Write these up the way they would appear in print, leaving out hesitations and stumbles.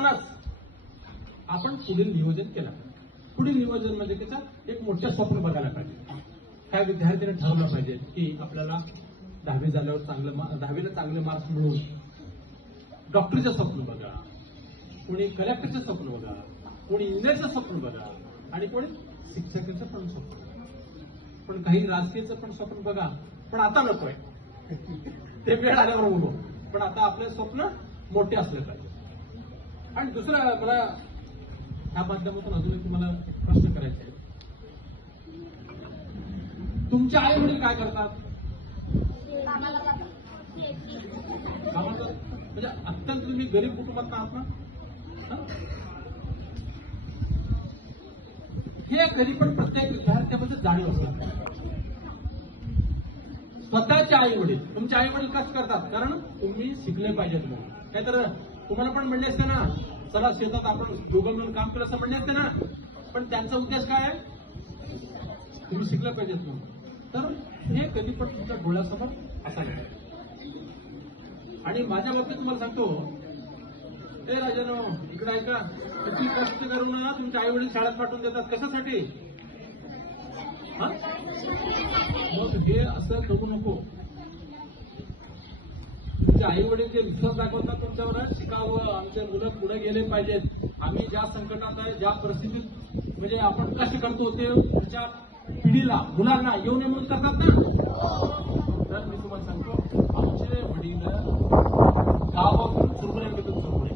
असतानाच आपण पुढील नियोजन केलं. पुढील नियोजन म्हणजे त्याचं एक मोठं स्वप्न बघायला पाहिजे. काय विद्यार्थ्यांनी ठरवलं पाहिजे की आपल्याला 10वी झाल्यावर 10वीला चांगले मार्क्स मिळवून डॉक्टरचं स्वप्न बघा, कोणी कलेक्टरचं स्वप्न बघा, कोणी इंजिनियरचं स्वप्न बघा आणि कोणी शिक्षकाचं पण स्वप्न, पण काही राजकीयचं पण स्वप्न बघा. पण आता नकोय, ते वेळ आल्यावर बोलू. पण आता आपले स्वप्न मोठे असले पाहिजे. आणि दुसरं मला ह्या माध्यमातून अजून एक तुम्हाला प्रश्न करायचा आहे. तुमचे आई वडील काय करतात? म्हणजे अत्यंत तुम्ही गरीब कुटुंबात आहात ना? हे कधी पण प्रत्येक विद्यार्थ्यामध्ये जाणीव असतात. स्वतःचे आई वडील, तुमचे आई वडील कसं करतात? कारण तुम्ही शिकले पाहिजेत म्हणून. काहीतर तुम्हाला पण म्हणले असते ना, चला शेतात आपण दोघं मिळून काम केलं असं म्हणले असते ना. पण त्यांचा उद्देश काय आहे? तुम्ही शिकलं पाहिजेत म्हणून. तर हे कधी पण तुमच्या डोळ्यासमोर असायला पाहिजे. आणि माझ्या बाबतीत तुम्हाला सांगतो, हे राजानो इकडे ऐका, किती कष्ट करून ना तुमचे आई वडील शाळेत पाठवून देतात. कशासाठी? मग हे असं करू नको. तुमचे आई वडील जे विश्वास दाखवतात तुमच्यावर, शिकावं, आमचे मुलं पुढे गेले पाहिजेत, आम्ही ज्या संकटात आहे, ज्या परिस्थितीत म्हणजे आपण कष्ट करतो ते पुढच्या पिढीला, मुलांना येऊ नये म्हणून करतात ना. तर मी तुम्हाला सांगतो, आमचे वडील गावातून चुरमुरे विकत, चुरमुरे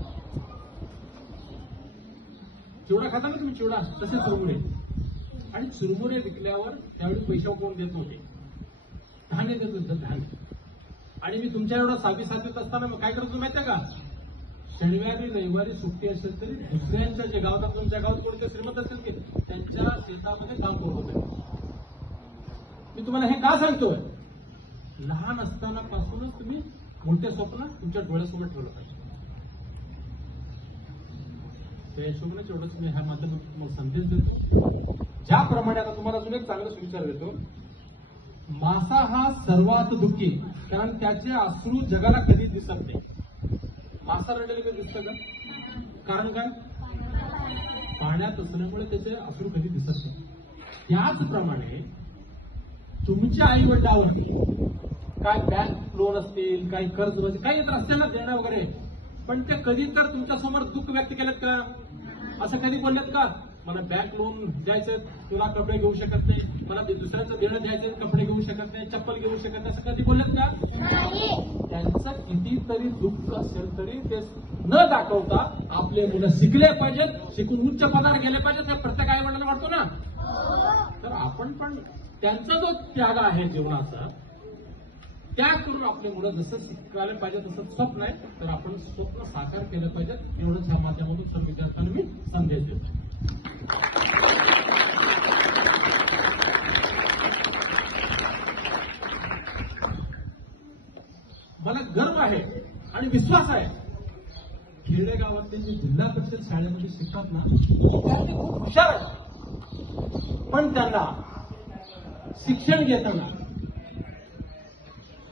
चिवडा खाता ना तुम्ही, चिवडा तसे चुरमुरे. आणि चुरमुरे विकल्यावर त्यावेळी पैसे कोण देत नव्हते, धान्य देत होतं, धान्य. आणि मी तुमच्या एवढा 6वी 7वीत असताना मग काय करतो माहिती आहे का? शनिवारी रविवारी सुट्टी असेल तरी दुसऱ्यांच्या जे गावात, तुमच्या गावात कोणते श्रीमंत असेल की त्यांच्या शेतामध्ये काम करत होते. मी तुम्हाला हे का सांगतोय? लहान असताना पासूनच तुम्ही मोठे स्वप्न तुमच्या डोळ्यासमोर ठेवलं पाहिजे. त्या हिशोबाने एवढंच मी ह्या माध्यमातून संदेश देतो. ज्याप्रमाणे आता तुम्हाला अजून एक चांगला विचार देतो. मासा हा सर्वात दुःखी, कारण त्याचे अश्रू जगाला कधी दिसत नाही. मासा रडलेलं कधी दिसतं का? कारण काय? पाण्यात असल्यामुळे त्याचे अश्रू कधी दिसत नाही. त्याचप्रमाणे तुमच्या आई वडिलांवरती काय बँक लोन असतील, काही कर्ज म्हणजे काही तर असते ना देणं वगैरे, पण ते कधी तर तुमच्या समोर दुःख व्यक्त केलेत का? असं कधी बोललेत का? मला बँक लोन द्यायचं, तुला कपडे घेऊ शकत नाही, मला दुसऱ्याचं देणं द्यायचं, कपडे घेऊ शकत नाही, चप्पल घेऊ शकत नाही, असं कधी बोललेत का? त्यांचं कितीतरी दुःख असेल तरी ते न दाखवता आपले मुलं शिकले पाहिजेत, शिकून उच्च पदावर गेले पाहिजेत, हे प्रत्येक आई वडिलांना वाटतो ना. तर आपण पण त्यांचा जो त्याग आहे जीवनाचा, त्याग करून आपले मुलं जसं शिकायला पाहिजे तसं स्वप्न आहे, तर आपण स्वप्न साकार केलं पाहिजे. एवढंच ह्या माध्यमातून सर्व विद्यार्थ्यांना मी संदेश देतो. मला गर्व आहे आणि विश्वास आहे, खेडेगावातले जे जिल्हा परिषद शाळेमध्ये शिकतात ना, विद्यार्थी खूप हुशार आहेत, पण त्यांना शिक्षण घेताना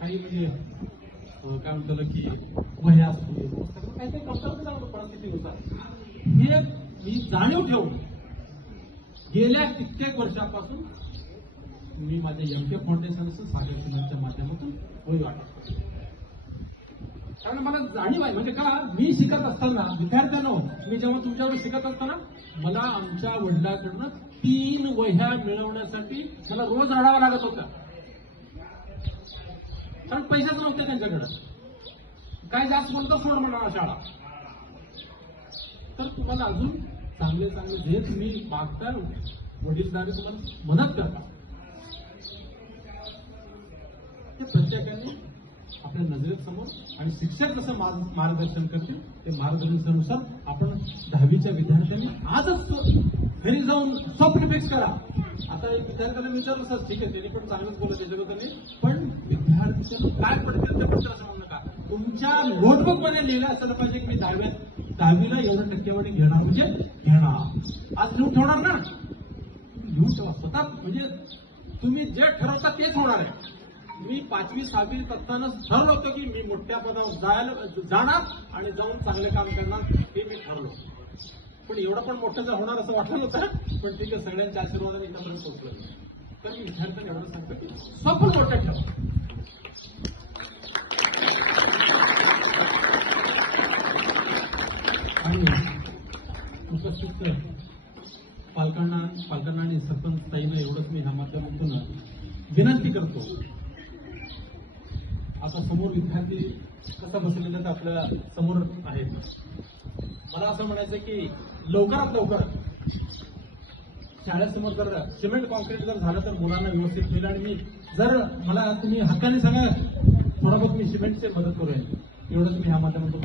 काही म्हणजे काय म्हणतो की वह्या असतील, काहीतरी कमतरता परिस्थितीनुसार हे मी जाणीव ठेवून गेल्या कित्येक वर्षापासून मी माझ्या एमके फाउंडेशनचं सागर समाजच्या माध्यमातून वही वाटत. कारण मला जाणीव आहे, म्हणजे का मी शिकत असताना विद्यार्थ्यांनो, मी जेव्हा तुमच्यावर शिकत असताना मला आमच्या वडिलांकडून 3 वह्या मिळवण्यासाठी मला रोज रडावं लागत होतं. कारण पैसेच नव्हते त्यांच्याकडे, काय जास्त बोलतो सोड म्हणा शाळा. तर तुम्हाला अजून चांगले चांगले जे तुम्ही मागता, वडीलधारी तुम्हाला मदत करतात, ते प्रत्येकाने आपल्या नजरेसमोर आणि शिक्षक जसं मार्गदर्शन करतील ते मार्गदर्शनानुसार आपण 10वीच्या विद्यार्थ्यांनी आजच घरी जाऊन स्वप्न फिक्स करा. आता एक विद्यार्थ्याला विचारलं सर ठीक आहे, त्यांनी पण चांगलंच बोलत त्याच्याबद्दल, पण विद्यार्थ्यांना काय पडतील ते पडतं असं म्हणू नका. तुमच्या नोटबुक मध्ये लिहिलं असलं पाहिजे की मी 10वीला एवढं टक्केवारी घेणार म्हणजे घेणार. आज लिहून ठेवणार ना, लिहून ठेवा स्वतः, म्हणजे तुम्ही जे ठरवता तेच होणार आहे. मी 5वी 6वी असताना ठरवलं होतं की मी मोठ्या पदावर जाणार आणि जाऊन चांगले काम करणार, हे मी ठरवलं. एवढं पण मोठं जर होणार असं वाटलं नव्हतं, पण ठीक आहे, सगळ्यांच्या आशीर्वादाने इथपर्यंत पोहोचलं. तर मी विद्यार्थ्यांना एवढं सांगतो की स्वप्न मोठं ठेवा. आणि उपस्थित पालकांना आणि सरपंच ताईंना एवढंच मी ह्या माध्यमातून विनंती करतो. आता समोर विद्यार्थी कसा बसलेला तर आपल्या समोर आहेत. मला असं म्हणायचं की लवकरात लवकर शाळेसमोर जर सिमेंट कॉन्क्रीट जर झालं तर मुलांना व्यवस्थित होईल. आणि मी जर मला तुम्ही हक्काने सांगा, थोडा बहुत मी सिमेंटची मदत करूया, एवढं तुम्ही ह्या माध्यमातून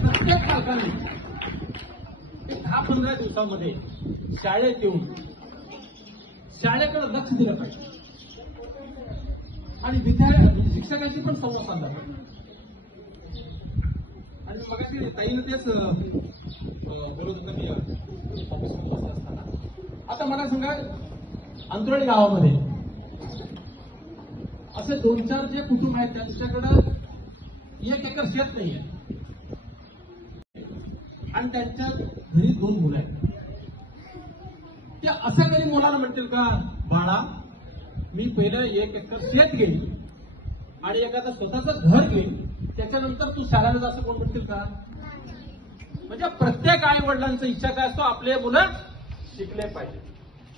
प्रत्येक पालकांनी 10-15 दिवसामध्ये शाळेत येऊन शाळेकडे लक्ष दिलं पाहिजे आणि शिक्षकांची पण संवाद साधला पाहिजे. आणि मग ताईनं तेच बोलत होतं मी ऑफिसमध्ये असताना. आता मला सांगा, अंतरोळी गावामध्ये असे 2-4 जे कुटुंब आहेत त्यांच्याकडं 1 एकर शेत नाही आहे आणि त्यांच्या घरी 2 मुलं आहेत. ते असं कधी मुलाला म्हणतील का, बाळा मी पहिलं 1 एकर शेत घेईन आणि एखादं स्वतःचं घर घेईन, त्याच्यानंतर तू शाळेला जा, असं कोण म्हणतील का? म्हणजे प्रत्येक आई वडिलांची इच्छा काय असतो, आपले मुलं शिकले पाहिजे.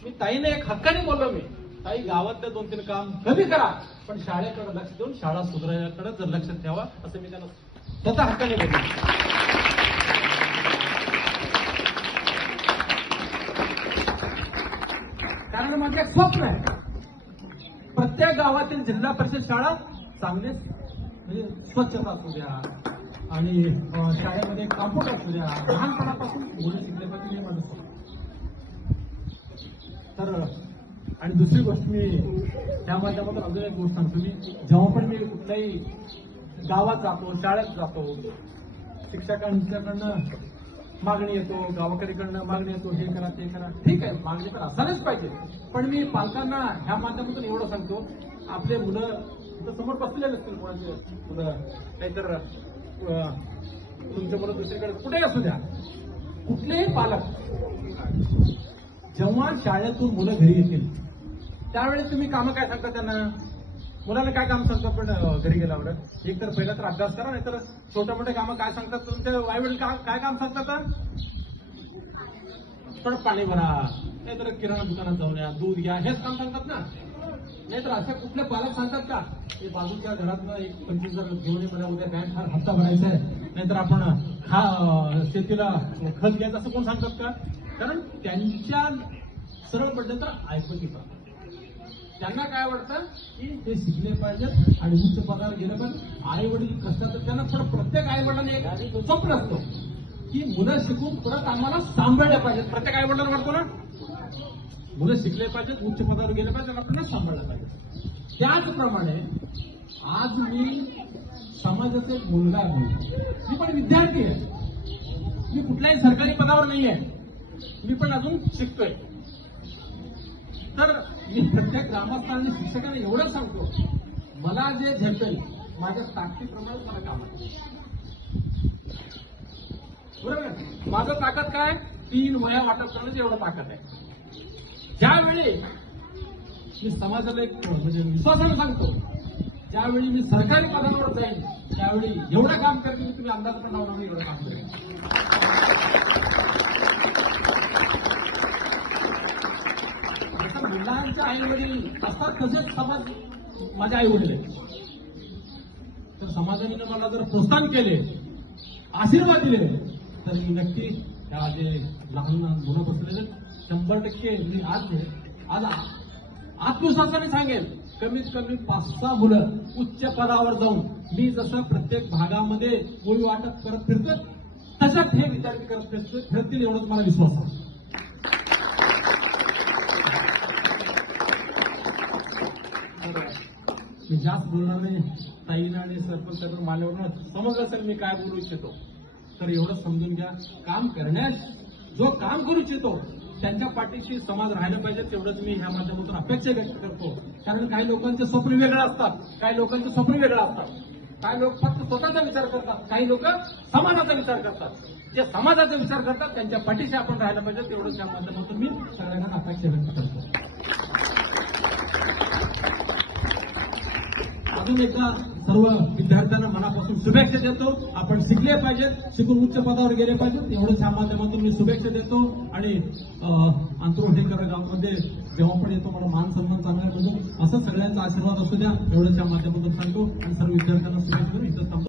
मी ताईने एक हक्काने बोललो, मी ताई गावातले 2-3 काम कमी करा, पण शाळेकडे लक्ष देऊन शाळा सुधारण्याकडे जर लक्ष ठेवा, असं मी त्यांना स्वतः हक्काने बोललो. कारण माझं एक स्वप्न आहे, प्रत्येक गावातील जिल्हा परिषद शाळा चांगले म्हणजे स्वच्छता असू द्या आणि शाळेमध्ये कॉम्प्युटर असू द्या, लहानपणापासून मुलं शिकले पाहिजे, हे माझं स्वप्न. तर आणि दुसरी गोष्ट मी त्या माध्यमातून अजून एक गोष्ट सांगतो. मी जेव्हा पण मी कुठल्याही गावात जातो, शाळेत जातो, शिक्षकांच्याकडनं मागणी येतो, गावाकडीकडनं मागणी येतो, हे करा ते करा. ठीक आहे, मागणी तर असायलाच पाहिजे, पण मी पालकांना ह्या माध्यमातून एवढं सांगतो, आपले मुलं इथं समोर बसलेले नसतील, कोणाचे मुलं नाहीतर तुमच्या मुलं दुसरीकडे कुठेही असू द्या, कुठलेही पालक जेव्हा शाळेतून मुलं घरी येतील त्यावेळेस तुम्ही कामं काय सांगता त्यांना? मुलाला काय काम सांगतो आपण घरी गेल्यावर? एक तर पहिला तर अभ्यास करा, नाहीतर छोटे मोठे कामं काय सांगतात तुमचे आई वडील? काय काम सांगतात? थोडं पाणी भरा, नाहीतर किराणा दुकानात जाऊन या, दूध घ्या, हेच काम सांगतात ना. नाहीतर असे कुठले पालक सांगतात का, हे बाजूच्या घरातनं एक 25,000 घेऊन मला उद्या बँक हप्ता भरायचा आहे, नाहीतर आपण शेतीला खत घ्यायचं, असं कोण सांगतात का? कारण त्यांच्या सरळ पडलं तर ऐकतीचा त्यांना काय वाटतं की ते शिकले पाहिजेत आणि उच्च पगार गेलं पाहिजे. आई वडील कसतात त्यांना, पण प्रत्येक आई वडिलांना एक स्वप्न असतो की मुलं शिकून परत आम्हाला सांभाळल्या पाहिजेत. प्रत्येक आई वडिलांना वाटतो ना, मुलं शिकले पाहिजेत, उच्च पदावर गेले पाहिजेत, आपल्याला सांभाळलं पाहिजे. त्याचप्रमाणे आज मी समाजाचा एक मुलगा आहे, मी पण विद्यार्थी आहे, मी कुठल्याही सरकारी पदावर नाही आहे, मी पण अजून शिकतोय. तर मी प्रत्येक ग्रामस्थांनी शिक्षकांना एवढं सांगतो, मला जे झेपेल माझ्या ताकदीप्रमाणे मला काम आहे, बरोबर. माझं ताकद काय, 3 वह्या वाटप करण्याची एवढं ताकद आहे. ज्यावेळी मी समाजाला एक म्हणजे विश्वासाने सांगतो, ज्यावेळी मी सरकारी पदावर जाईन त्यावेळी एवढं काम करते की तुम्ही अंदाज पण लावणार नाही, एवढं काम करेन. मुलांचे आई वडील असतात तसेच समाज माझे आई वडील आहेत. तर समाजाने मला जर प्रोत्साहन केले, आशीर्वाद दिले, तर मी नक्की त्या जे लहान लहान मुलं बसलेले 100% मी आज आत्मविश्वासाने सांगेल, कमीत कमी 5-6 मुलं उच्च पदावर जाऊन मी जसं प्रत्येक भागामध्ये गोळी वाटप करत फिरतो तशाच हे विद्यार्थी करत फिरतील, एवढंच मला विश्वास आहे. मी जास्त बोलणार नाही. ताईनं आणि सरपंच माल्यावर समजलं असेल मी काय बोलू इच्छितो, तर एवढं समजून घ्या. काम करण्यास जो काम करू इच्छितो त्यांच्या पाठीशी समाज राहायला पाहिजे, तेवढंच मी ह्या माध्यमातून अपेक्षा व्यक्त करतो. कारण काही लोकांचे स्वप्न वेगळं असतात, काही लोकांचे स्वप्न वेगळं असतात. काही लोक फक्त स्वतःचा विचार करतात, काही लोक समाजाचा विचार करतात. जे समाजाचा विचार करतात त्यांच्या पाठीशी आपण राहायला पाहिजे, तेवढंच या माध्यमातून मी सगळ्यांना अपेक्षा व्यक्त करतो. अजून एकदा सर्व विद्यार्थ्यांना मनापासून शुभेच्छा देतो. आपण शिकले पाहिजेत, शिकून उच्च पदावर गेले पाहिजेत, एवढंच ह्या माध्यमातून मी शुभेच्छा देतो. आणि अंतुर्हेकर गावामध्ये जेव्हा पण येतो मला मान सन्मान चांगला मिळतो. असं सगळ्यांचा आशीर्वाद असू द्या, एवढंच या माध्यमातून सांगतो आणि सर्व विद्यार्थ्यांना शुभेच्छा करून इथं